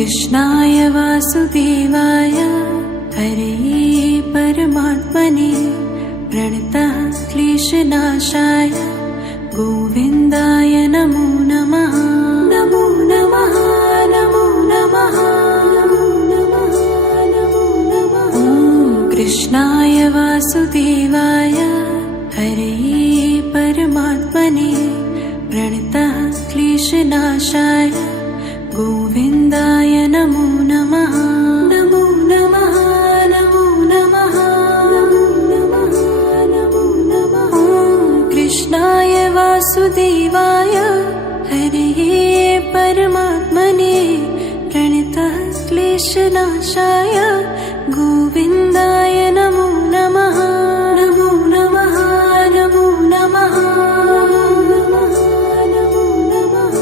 कृष्णाय वासुदेवाय हरे परमात्मने प्रणतः क्लेशनाशाय गोविन्दाय नमो नमः। नमो नमः नमो नमः नमो नमः नमो नमः। कृष्णाय वासुदेवाय हरे परमात्मने प्रणतः क्लेशनाशाय गोविन्दाय नमो नमः। नमो नमः नमो नमः नमो नमः नमो नमः। कृष्णाय वासुदेवाय हरे परमात्मने प्रणतः क्लेशनाशाय गोविन्दाय नमो नमः। नमो नमः नमो नमः नमो नमः।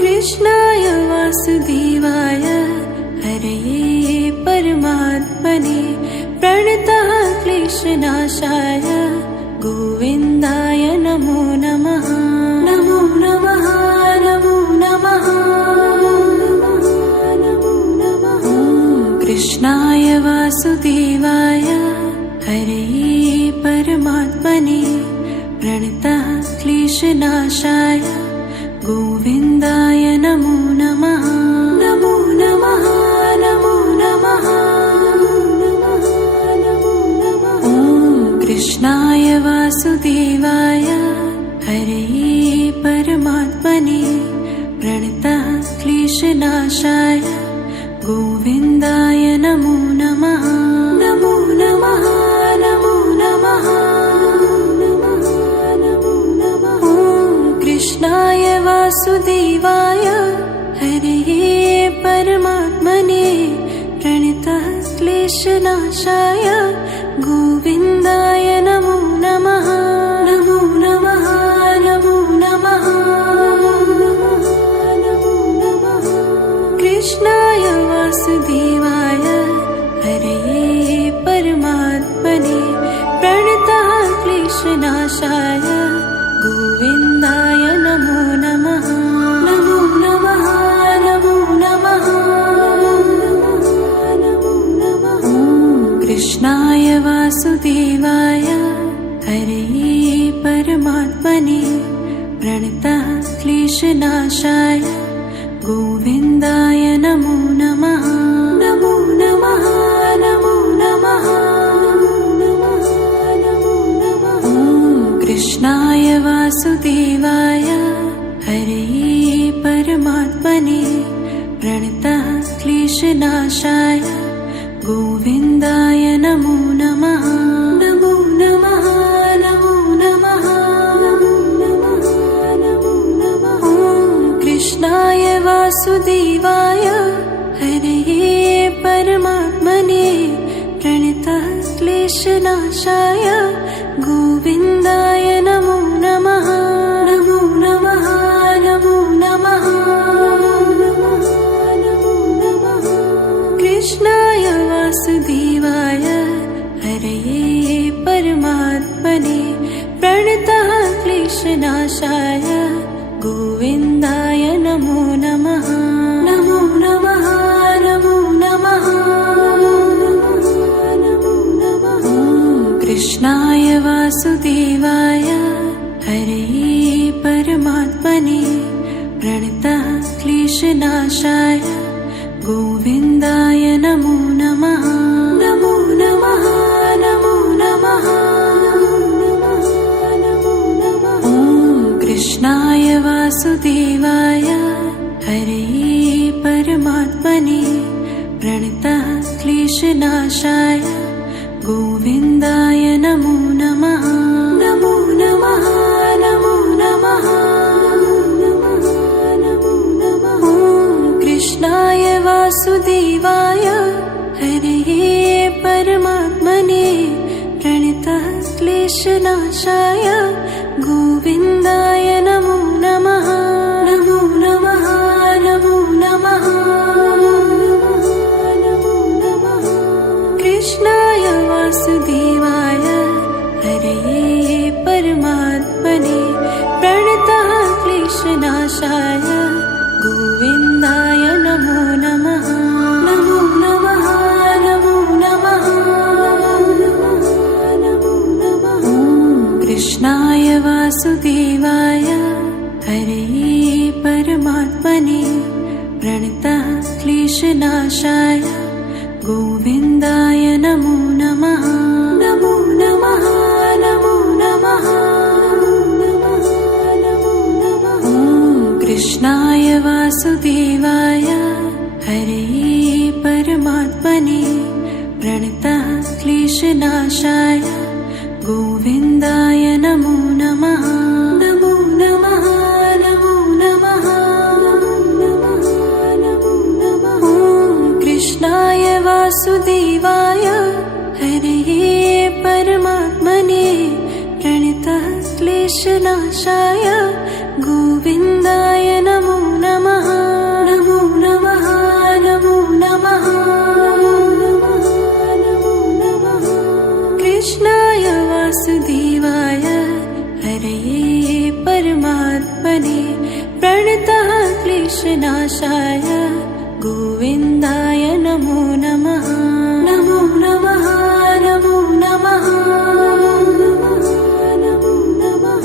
कृष्णाय वासुदेवाय हरे परमात्मने प्रणतः क्लेशनाशाय गोविन्दाय नमो नमः। नमो नमः नमो नमः नमो नमः। कृष्णाय वासुदेवाय हरे परमात्मने प्रणतः क्लेशनाशाय गोविन्दाय नमो नमः। नमो नमः नमो नमः नमो नमः। कृष्णाय वासुदेवाय हरे परमात्मने प्रणतः क्लेशनाशाय गोविन्दाय नमो नमः। नमो नमः नमो नमः नमो नमः। कृष्णाय वासुदेवाय हरे परमात्मने प्रणतः क्लेशनाशाय गोविन्दाय नमो नमः। नमो नमः नमो नमः नमो नमः। कृष्णाय वासुदेवाय हरे परमात्मने प्रणतः क्लेशनाशाय गोविन्दाय नमो नमः। नमो नमः नमो नमः नमो नमः। कृष्णाय वासुदेवाय हरे परमात्मने प्रणतः क्लेशनाशाय गोविन्दाय नमो नमः। नमो नमः नमो नमः नमो नमः। कृष्णाय वासुदेवाय हरे परमात्मने प्रणतः क्लेशनाशाय गोविन्दाय नमो नमः। नमो नमः नमो नमः नमो नमः। कृष्णाय वासुदेवाय हरे परमात्मने प्रणतः क्लेशनाशाय गोविन्दाय नमो नमः। नमो नमः नमो नमः नमो नमः। कृष्णाय वासुदेवाय हरे परमात्मने प्रणतः क्लेशनाशाय गोविन्दाय नमो नमः। नमो नमः नमो नमः नमो नमः। कृष्णाय वासुदेवाय हरे परमात्मने प्रणतः क्लेशनाशाय गोविन्दाय नमो नमः। नमो नमः नमो नमः नमो नमः। कृष्णाय वासुदेवाय हरे परमात्मने प्रणतः क्लेशनाशाय गोविन्दाय नमो नमः। नमो नमः नमो नमः नमो नमः। कृष्णाय वासुदेवाय हरे परमात्मने प्रणतः क्लेशनाशाय गोविन्दाय नमो नमः। नमो नमः नमो नमः नमो नमः। कृष्णाय वासुदेवाय हरे परमात्मने प्रणतः क्लेशनाशाय गोविन्दाय नमो नमः। कृष्णाय वासुदेवाय हरये परमात्मने प्रणतः क्लेशनाशाय गोविन्दाय नमो नमः। नमो नमः नमो नमः नमो नमः नमो नमः। ॐ कृष्णाय वासुदेवाय हरये परमात्मने प्रणतः क्लेशनाशाय गोविन्दाय नमो नमः। नमो नमः नमो नमः नमो नमः। कृष्णाय वासुदेवाय हरये परमात्मने प्रणतः क्लेशनाशाय गोविन्दाय नमो नमः। नमो नमः नमो नमः नमो नमः।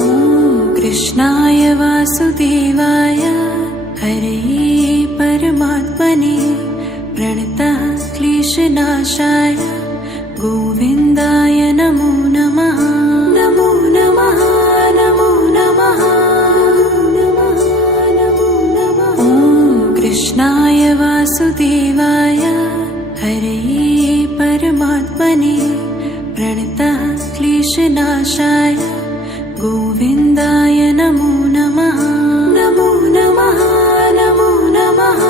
कृष्णाय वासुदेवाय हरये परमात्मने प्रणतः क्लेशनाशाय गोविन्दाय नमो नमः। नमो नमः नमो नमः नमो नमः। ॐ कृष्णाय वासुदेवाय हरये परमात्मने प्रणतः क्लेशनाशाय गोविन्दाय नमो नमः। नमो नमः नमो नमः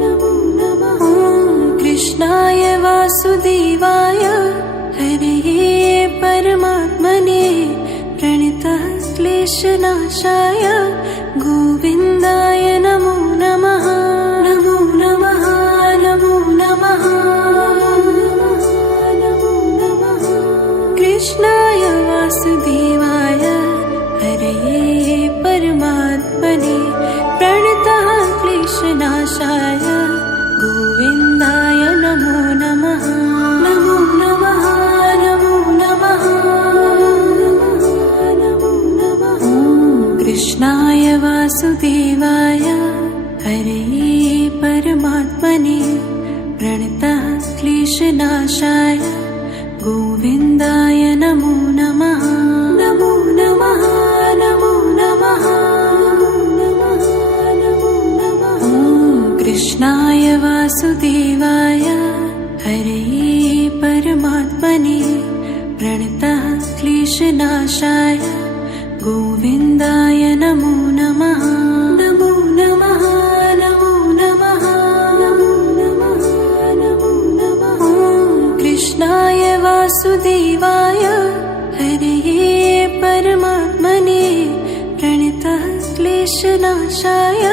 नमो नमः। ॐ कृष्णाय वासुदेवाय हरये परमात्मने प्रणतः क्लेशनाशाय गोविन्दाय नमो नमः। नमो नमः नमो नमः नमो नमः। कृष्णाय वासुदेवाय हरये परमात्मने प्रणतः क्लेशनाशाय गोविन्दाय नमो नमः। नमो नमः नमो नमः नमो नमः। ॐ कृष्णाय वासुदेवाय हरये परमात्मने प्रणतः क्लेशनाशाय गोविन्दाय नमो नमः। नमो नमः नमो नमः नमो नमः। ॐ कृष्णाय वासुदेवाय हरये परमात्मने प्रणतः क्लेशनाशाय गोविन्दाय नमो नमः। नमो नमः नमो नमः नमो नमः। ॐ कृष्णाय वासुदेवाय हरये परमात्मने प्रणतः क्लेशनाशाय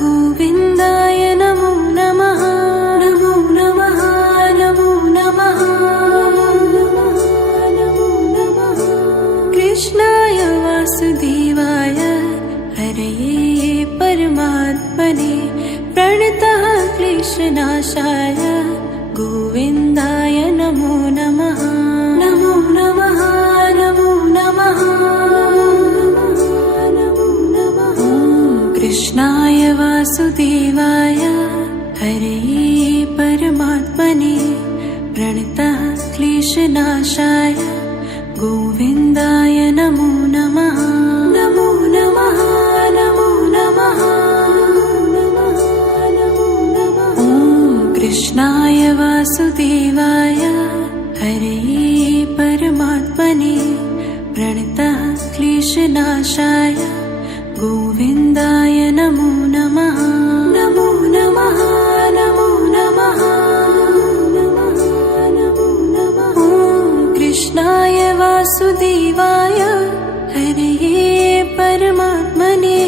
गोविन्दाय नमो नमः। नमो नमः नमो नमः नमो नमः। कृष्णाय वासुदेवाय हरये परमात्मने प्रणतः क्लेशनाशाय गोविन्दाय नमो नमः। नमो नमः नमो नमः नमो नमः। ॐ कृष्णाय वासुदेवाय हरये परमात्मने प्रणतः क्लेशनाशाय गोविन्दाय नमो नमः। नमो नमः नमो नमः नमो नमः। ॐ कृष्णाय वासुदेवाय हरये परमात्मने प्रणतः क्लेशनाशाय गोविन्दाय नमो नमः। नमो नमः नमो नमः नमो नमः। ॐ कृष्णाय वासुदेवाय हरये परमात्मने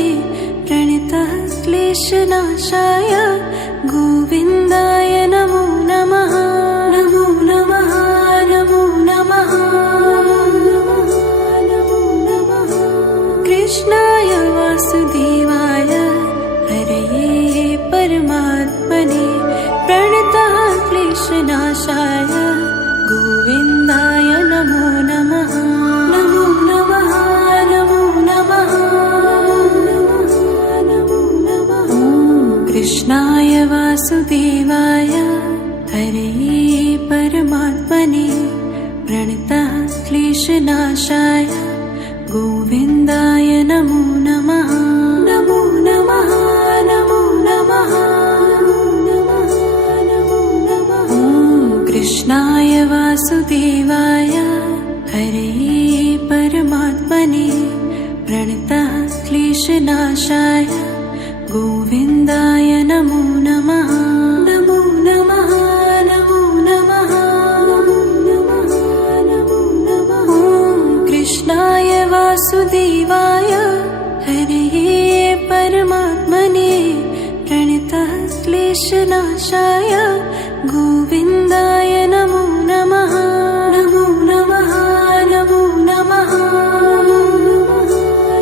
प्रणतः क्लेशनाशाय गोविन्दाय नमो नमः। नमो नमः नमो नमः नमो नमः। कृष्णाय वासुदेवाय हरये परमात्मने प्रणतः क्लेशनाशाय गोविन्दाय नमो नमः। नमो नमः नमो नमः नमो नमः। ॐ कृष्णाय वासुदेवाय हरये परमात्मने प्रणतः क्लेशनाशाय गोविन्दाय नमो नमः। क्लेशनाशाय गोविन्दाय नमो नमः नमो नमः नमो नमः नमो नमः नमो नमः ॐ कृष्णाय वासुदेवाय हरये परमात्मने प्रणतः क्लेशनाशाय गोविन्दाय नमो नमः नमो नमः नमो नमः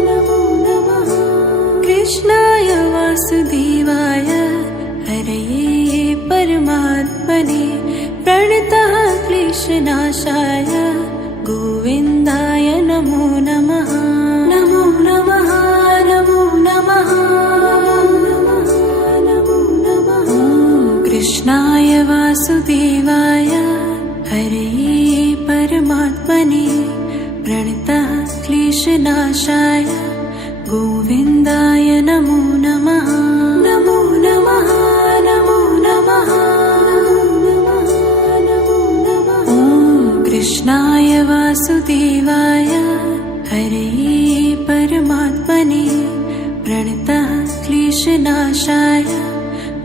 नमो नमः कृष्णाय वासुदेवाय हरये परमात्मने प्रणतः क्लेशनाशाय गोविन्दाय नमो नमः नमो नमः नमो नमः नमो नमः कृष्णाय वासुदेवाय हरये परमात्मने प्रणतः क्लेशनाशाय गोविन्दाय नमो नमः नमो नमः नमो नमः नमो नमः ॐ कृष्णाय वासुदेवाय हरये परमात्मने प्रणतः क्लेशनाशाय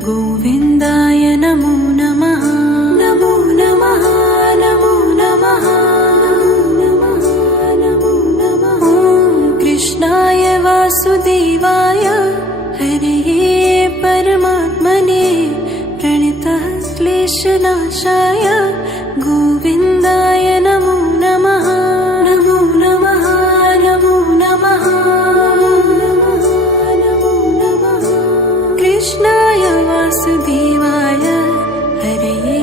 गोविन्दाय नमो नमः नमो नमः नमो नमः नमो नमः ॐ कृष्णाय वासुदेवाय हरये परमात्मने प्रणतः क्लेशनाशाय गोविन्दाय नमो नमः नमो नमः नमो नमः नमो नमः कृष्णाय वासुदेवाय हरये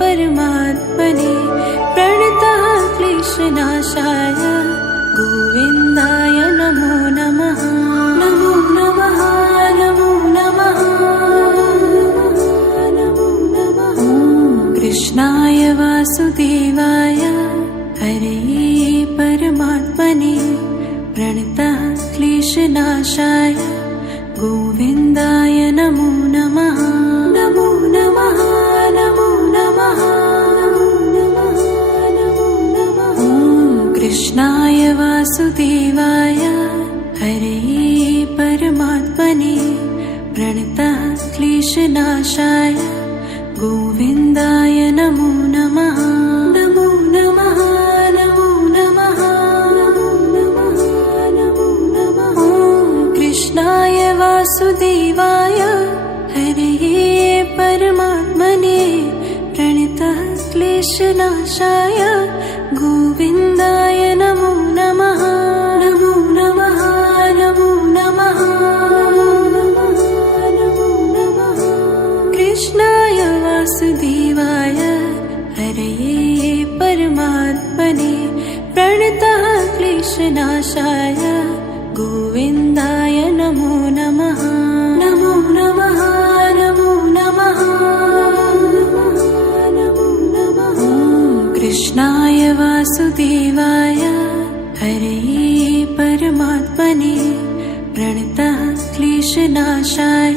परमात्मने प्रणतः क्लेशनाशाय गोविन्दाय नमो नमः नमो नमः नमो नमः नमो नमः ॐ कृष्णाय वासुदेवाय हरये परमात्मने प्रणतः क्लेशनाशाय गोविन्दाय नमो नमः नमो नमः नमो नमः नमो नमः ॐ कृष्णाय वासुदेवाय हरये परमात्मने प्रणतः क्लेशनाशाय गोविन्दाय नमो नमः नमो नमः नमो नमः नमो नमः ॐ कृष्णाय वासुदेवाय हरये परमात्मने प्रणतः क्लेशनाशाय गोविन्दाय नमो नमः नमो नमः नमो नमः नमो नमः कृष्णाय वासुदेवाय हरये परमात्मने प्रणतः क्लेशनाशाय गोविन्दाय नमो नमः नमो नमः नमो नमः नमो नमः ॐ कृष्णाय वासुदेवाय हरये परमात्मने प्रणतः क्लेशनाशाय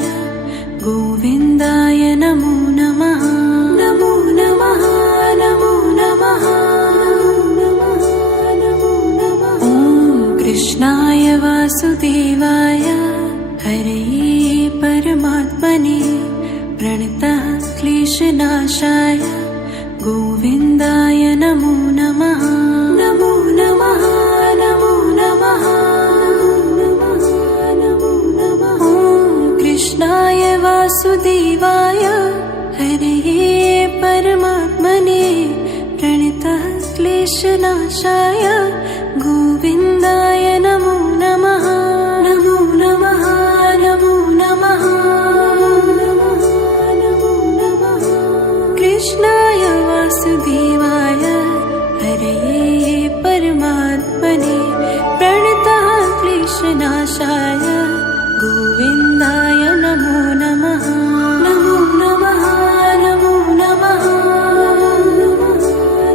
गोविन्दाय नमो नमः नमो नमः नमो नमः नमो नमः ॐ कृष्णाय वासुदेवाय हरये परमात्मने प्रणतः क्लेशनाशाय गोविन्दाय नमो नमः नमो नमः नमो नमः नमो नमः ॐ कृष्णाय वासुदेवाय हरये परमात्मने प्रणतः क्लेशनाशाय गोविन्दाय नमो नमः नमो नमः नमो नमः नमो नमः कृष्णाय वासुदेवाय हरये परमात्मने प्रणतः क्लेशनाशाय गोविन्दाय नमो नमः नमो नमः नमो नमः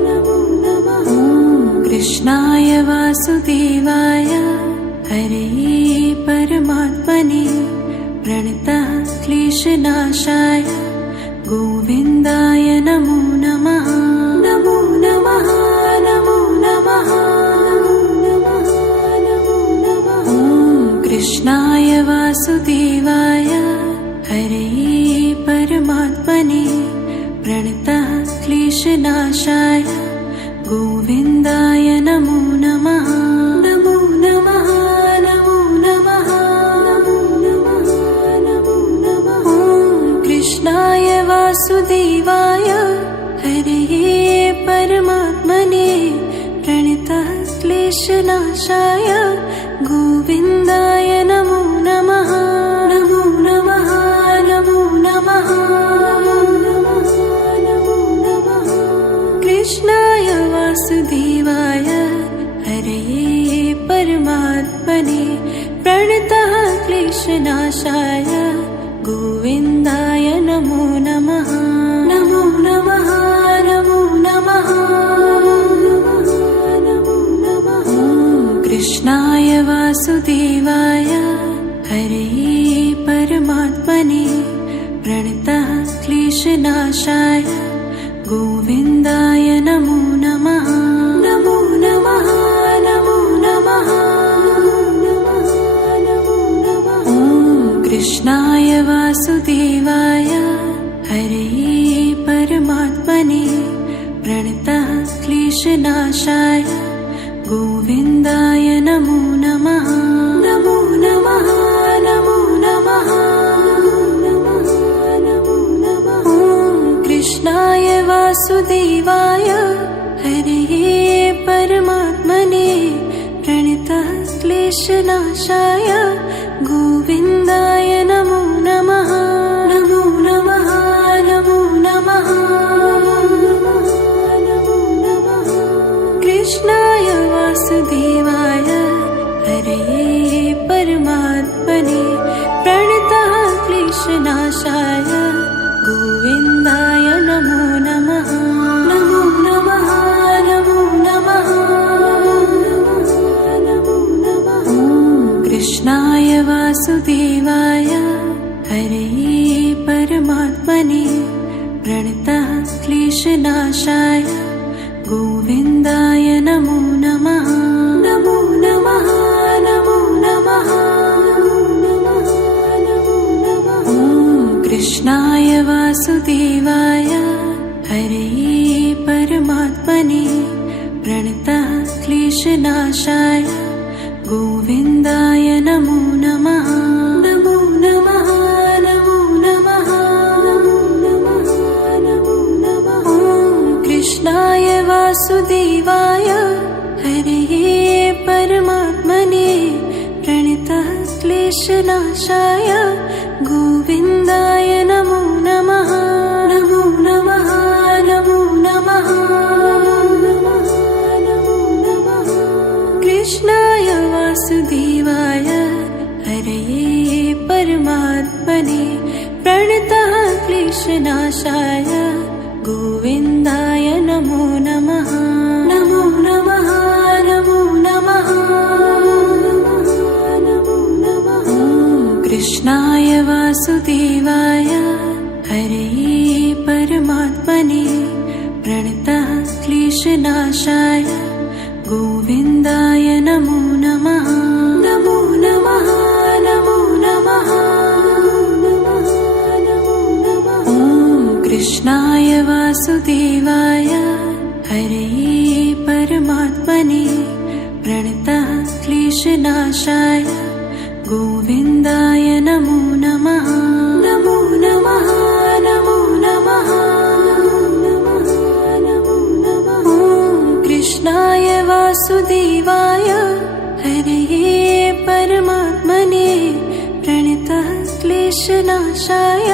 नमो नमः ॐ कृष्णाय वासुदेवाय हरये परमात्मने प्रणतः क्लेशनाशाय गोविन्दाय नमो नमः नमो नमः नमो नमः नमो नमः ॐ कृष्णाय वासुदेवाय हरे परमात्मने प्रणतः क्लेशनाशाय गोविन्दाय नमो नमः। नमो नमः नमो नमः नमो नमः नमो नमः। कृष्णाय वासुदेवाय हरे परमात्मने प्रणतः क्लेशनाशाय गोविन्दाय नमो नमः। नमो नमः नमो नमः नमो नमः। कृष्णाय वासुदेवाय हरे परमात्मने प्रणतः क्लेशनाशाय गोविन्दाय नमो नमः। नमो नमः नमो नमः नमो नमः। कृष्णाय वासुदेवाय हरे परमात्मने प्रणतः क्लेशनाशाय गोविन्दाय नमो नमः। नमो नमः नमो नमः नमो नमः। कृष्णाय वासुदेवाय हरे परमात्मने प्रणतः क्लेशनाशाय गोविन्दाय नमो नमः। नमो नमः नमो नमः नमो नमः। कृष्णाय वासुदेवाय हरे परमात्मने प्रणतः क्लेशनाशाय गोविन्दाय नमो नमः। नमो नमः नमो नमः नमो नमः। कृष्णाय वासुदेवाय हरे परमात्मने प्रणतः क्लेशनाशाय गोविन्दाय नमो नमः। नमो नमः नमो नमः नमो नमः। कृष्णाय वासुदेवाय हरे परमात्मने प्रणतः क्लेशनाशाय गोविन्दाय नमो नमः। नमो नमः नमो नमः नमो नमः। कृष्णाय वासुदेवाय हरे परमात्मने प्रणतः क्लेशनाशाय गोविन्दाय नमो नमः। नमो नमः नमो नमः नमो नमः। कृष्णाय वासुदेवाय हरे परमात्मने प्रणतः क्लेशनाशाय गोविन्दाय नमो नमः। नमो नमः नमो नमः नमो नमः। कृष्णाय वासुदेवाय हरे परमात्मने प्रणतः क्लेशनाशाय गोविन्दाय नमो नमः। नमो नमः नमो नमः नमो नमः। कृष्णाय वासुदेवाय हरे परमात्मने प्रणतः क्लेशनाशाय गोविन्दाय नमो नमः। नमो नमः नमो नमः नमो नमः। कृष्णाय वासुदेवाय हरे परमात्मने प्रणतः क्लेशनाशाय गोविन्दाय नमो नमः। नमो नमः नमो नमः नमो नमः। कृष्णाय वासुदेवाय हरे परमात्मने प्रणतः क्लेशनाशाय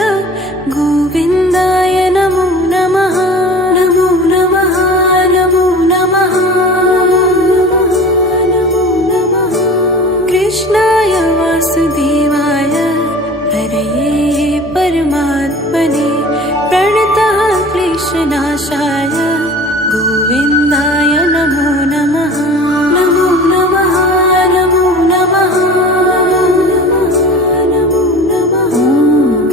गोविन्दाय नमो नमः। नमो नमः नमो नमः नमो नमः। कृष्णाय वासुदेवाय हरे परमात्मने प्रणतः क्लेशनाशाय गोविन्दाय नमो नमः। नमो नमः नमो नमः नमो नमः।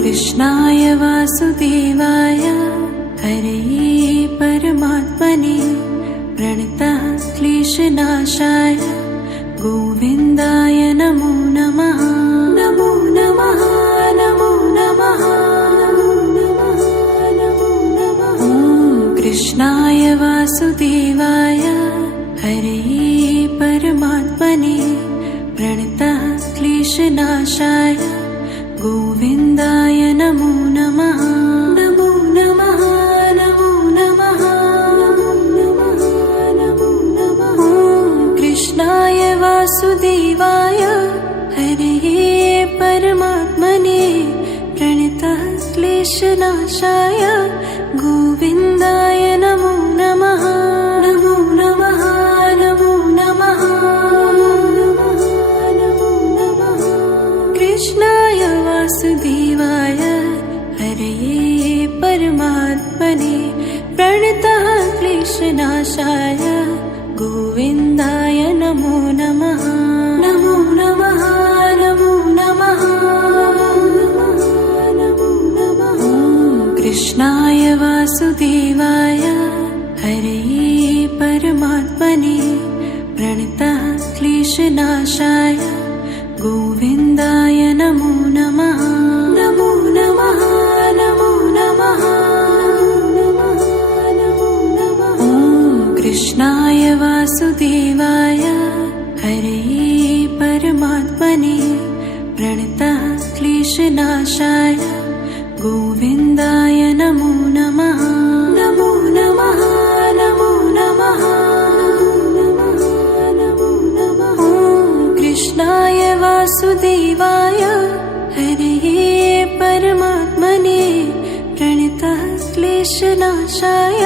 कृष्णाय वासुदेवाय हरे परमात्मने प्रणतः क्लेशनाशाय गोविन्दाय नमो नमः। क्लेशनाशाय गोविन्दाय नमो नमः। नमो नमः नमो नमः नमो नमः नमो नमः। ॐ कृष्णाय वासुदेवाय हरये परमात्मने प्रणतः क्लेशनाशाय गोविन्दाय नमो नमः। नमो नमः नमो नमः नमो नमः। कृष्णाय वासुदेवाय हरये परमात्मने प्रणतः क्लेशनाशाय गोविन्दाय नमो नमः। नमो नमः नमो नमः नमो नमः। कृष्णाय वासुदेवाय हरये परमात्मने प्रणतः क्लेशनाशाय गोविन्दाय नमो नमः। नमो नमः नमो नमः नमो नमः। कृष्णाय वासुदेवाय हरये परमात्मने प्रणतः क्लेशनाशाय गोविन्दाय नमो नमः। नमो नमः नमो नमः नमो नमः। कृष्णाय वासुदेवाय हरये परमात्मने प्रणतः क्लेशनाशाय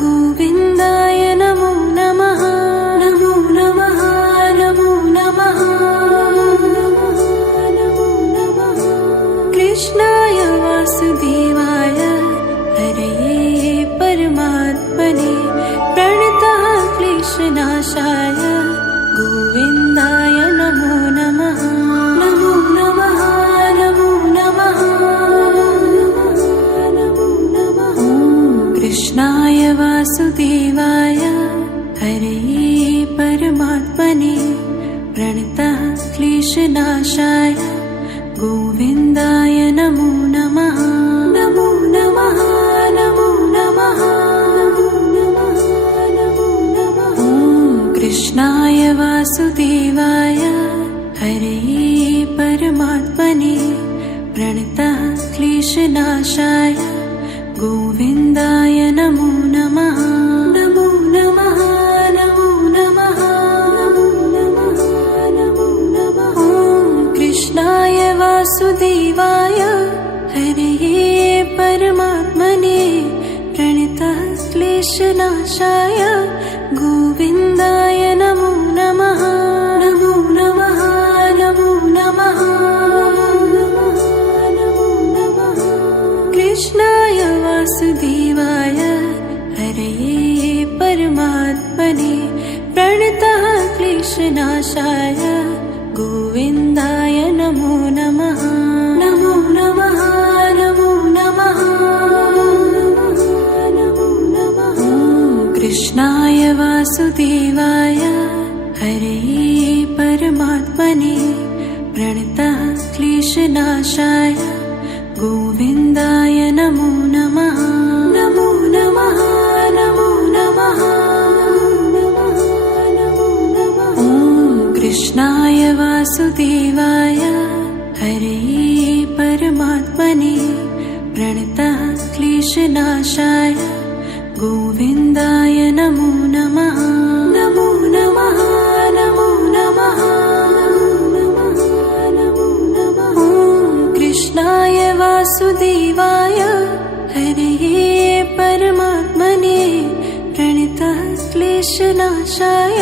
गोविन्दाय नमो नमः। नमो नमः नमो नमः नमो नमः। कृष्णाय वासुदेवाय हरये परमात्मने प्रणतः क्लेशनाशाय गोविन्दाय नमो नमः। नमो नमः नमो नमः नमो नमः। कृष्णाय वासुदेवाय हरये परमात्मने प्रणतः क्लेशनाशाय गोविन्दाय नमो नमः। नमो नमः नमो नमः नमो नमः। कृष्णाय वासुदेवाय हरये परमात्मने प्रणतः क्लेशनाशाय गोविन्दाय नमो नमः। नमो नमः नमो नमः नमो नमः। कृष्णाय वासुदेवाय हरये परमात्मने प्रणतः क्लेशनाशाय गोविन्दाय नमो नमः। नमो नमः नमो नमः नमो नमः। कृष्णाय वासुदेवाय हरये परमात्मने प्रणतः क्लेशनाशाय गोविन्दाय नमो नमः। नमो नमः नमो नमः नमो नमः। कृष्णाय वासुदेवाय हरये परमात्मने प्रणतः क्लेशनाशाय गोविन्दाय नमो नमः। नमो नमः नमो नमः नमो नमः। कृष्णाय वासुदेवाय हरये परमात्मने प्रणतः क्लेशनाशाय गोविन्दाय नमो नमः। नमो नमः नमो नमः नमो नमः। कृष्णाय वासुदेवाय हरये परमात्मने प्रणतः क्लेशनाशाय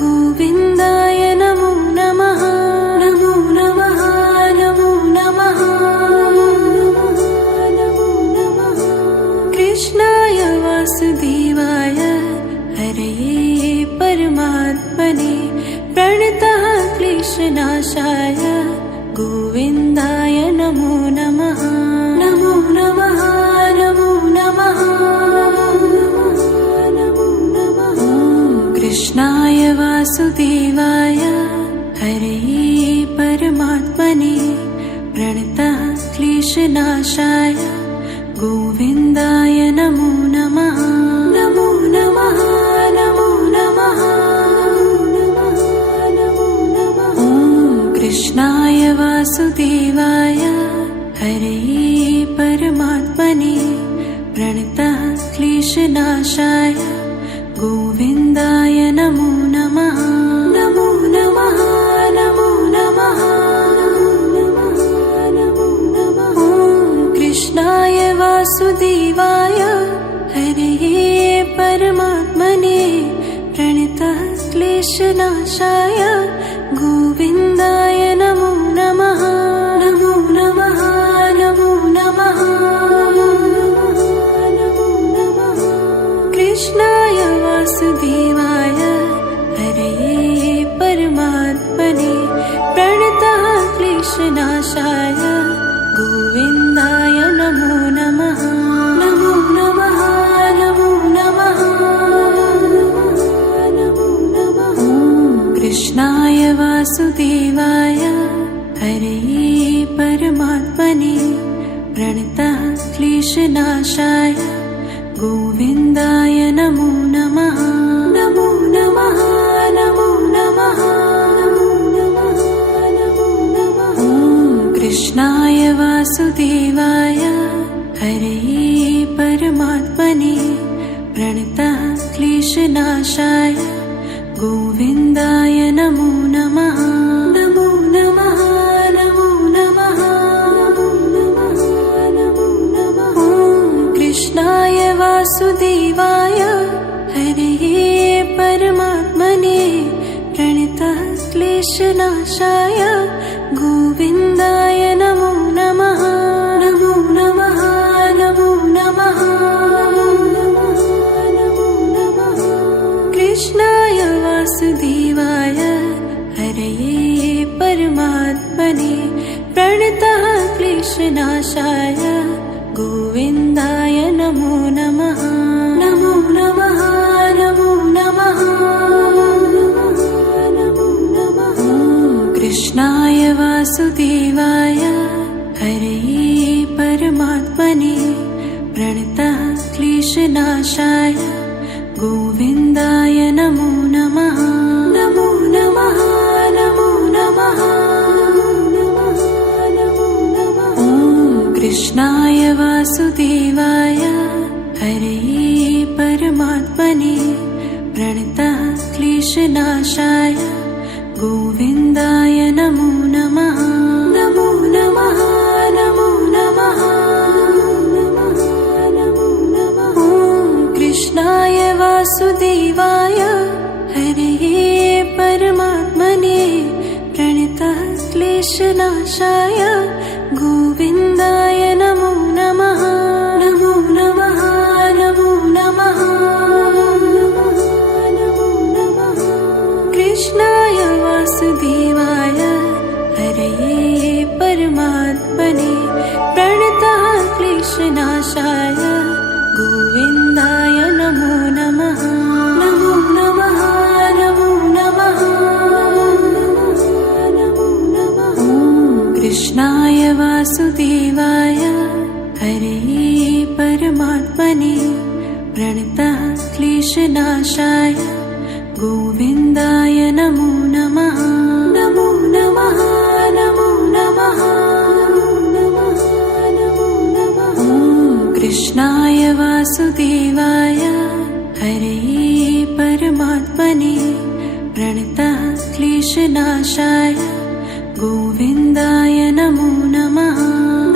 गोविन्दाय नमो नमः। नमो नमः नमो नमः नमो नमः। कृष्णाय वासुदेवाय हरये परमात्मने प्रणतः क्लेशनाशाय गोविन्दाय नमो नमः। नमो नमः नमो नमः नमो नमः। कृष्णाय वासुदेवाय हरये परमात्मने प्रणतः क्लेशनाशाय गोविन्दाय नमो नमः। नमो नमः नमो नमः नमो नमः। कृष्णाय वासुदेवाय हरे परमात्मने प्रणतः क्लेशनाशाय गोविन्दाय नमो नमः। नमो नमः नमो नमः नमो नमः। कृष्णाय वासुदेवाय हरे परमात्मने प्रणतः क्लेशनाशाय गोविन्दाय नमो नमः। नमो नमः नमो नमः नमो नमः। कृष्णाय वासुदेवाय हरे परमात्मने प्रणतः क्लेशनाशाय गोविन्दाय नमो नमः। नमो नमः नमो नमः नमो नमः। कृष्णाय वासुदेवाय हरे परमात्मने प्रणतः क्लेशनाशाय गोविन्दाय नमो नमः। नमो नमः नमो नमः नमो नमः नमो नमः। कृष्णाय वासुदेवाय हरे परमात्मने प्रणतः क्लेशनाशाय गोविन्दाय नमो नमः। नमो नमः नमो नमः नमो नमः नमः। कृष्णाय वासुदेवाय हरे परमात्मने प्रणतः क्लेशनाशाय गोविन्दाय नमो नमः। नमो नमः नमो नमः नमो नमः। कृष्णाय वासुदेवाय हरे परमात्मने प्रणतः क्लेशनाशाय गोविन्दाय नमो नमः। नमो नमः नमो नमः नमो नमः। कृष्णाय वासुदेवाय हरे परमात्मने प्रणतः क्लेशनाशाय गोविन्दाय नमो नमः। नमो नमः नमो नमः नमो नमः। कृष्णाय वासुदेवाय हरे परमात्मने प्रणतः क्लेशनाशाय गोविन्दाय नमो नमः। नमो नमः नमो नमः नमो नमः। कृष्णाय वासुदेवाय हरे परमात्मने प्रणतः क्लेशनाशाय गोविन्दाय नमो नमः। नमो नमः नमो नमः नमो नमः। कृष्णाय वासुदेवाय हरे परमात्मने प्रणतः क्लेशनाशाय गोविन्दाय नमो नमः। नमो नमः नमो नमः नमो नमः। कृष्णाय वासुदेवाय हरे परमात्मने प्रणतः क्लेशनाशाय गोविन्दाय नमो नमः। नमो नमः नमो नमः नमो नमः। कृष्णाय वासुदेवाय हरे परमात्मने प्रणतः क्लेशनाशाय गोविन्दाय नमो नमः।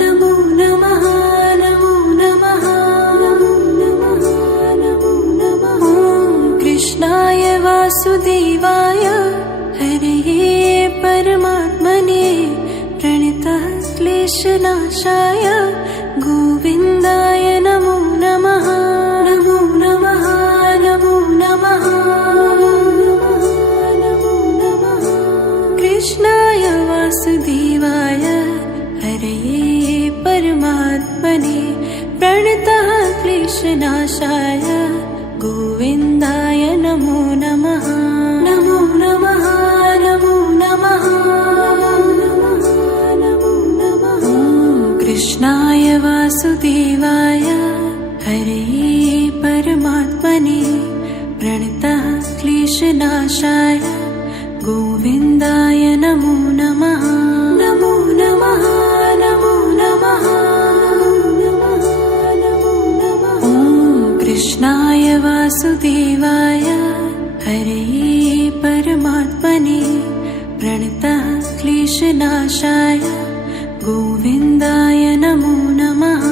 नमो नमः नमो नमः नमो नमः। कृष्णाय वासुदेवाय हरे परमात्मने प्रणतः क्लेशनाशाय गोविन्दाय नमो नमः। नमो नमः नमो नमः नमो नमः। कृष्णाय वासुदेवाय हरे परमात्मने प्रणतः क्लेशनाशाय गोविन्दाय नमो नमः। नमो नमः नमो नमः नमो नमः। कृष्णाय वासुदेवाय हरे परमात्मने प्रणतः क्लेशनाशाय गोविन्दाय नमो नमः। वासुदेवाय हरे परमात्मने प्रणतः क्लेशनाशाय गोविन्दाय नमो नमः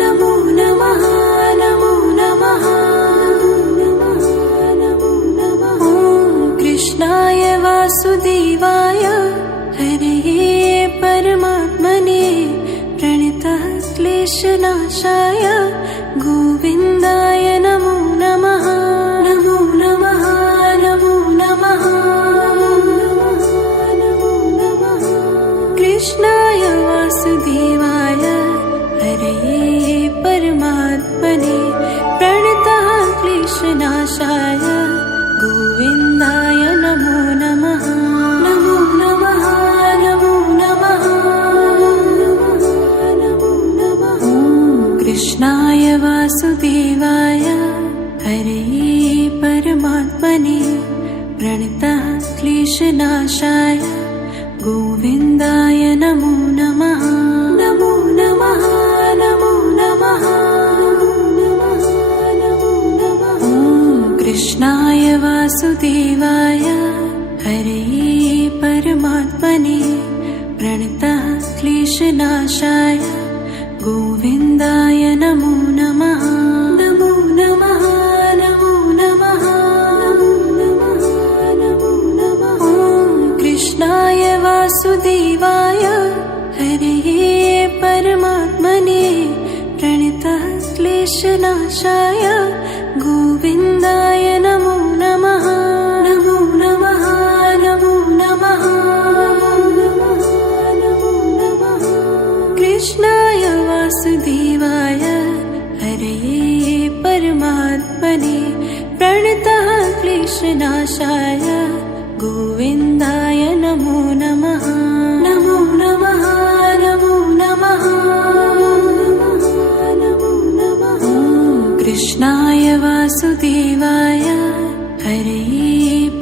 नमो नमः नमो नमः नमो नमः कृष्णाय वासुदेवाय हरे परमात्मने प्रणतः क्लेशनाशाय गोविन्दाय नमो नमः नमो नमः नमो नमः नमो नमः कृष्णाय वासुदेवाय हरे परमात्मने प्रणतः क्लेशनाशाय गोविन्दाय नमो नमः नमो नमः नमो नमः नमो नमः कृष्णाय वासुदेवाय हरे परमात्मने प्रणतः क्लेशनाशाय गोविन्दाय नमो नमः नमो नमः नमो नमः नमो नमः कृष्णाय वासुदेवाय हरे परमात्मने प्रणतः क्लेशनाशाय गोविन्दाय नमो नमः नमो नमः नमो नमः नमो नमः कृष्णाय वासुदेवाय हरे परमात्मने प्रणतः क्लेशनाशाय गोविन्दाय नमो नमः नमो नमः नमो नमः नमो नमः कृष्णाय वासुदेवाय हरे परमात्मने प्रणतः क्लेशनाशाय गोविन्दाय नमो नमः नमो नमः नमो नमः नमो नमः कृष्णाय वासुदेवाय हरे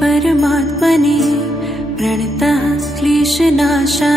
परमात्मने प्रणतः क्लेशनाशाय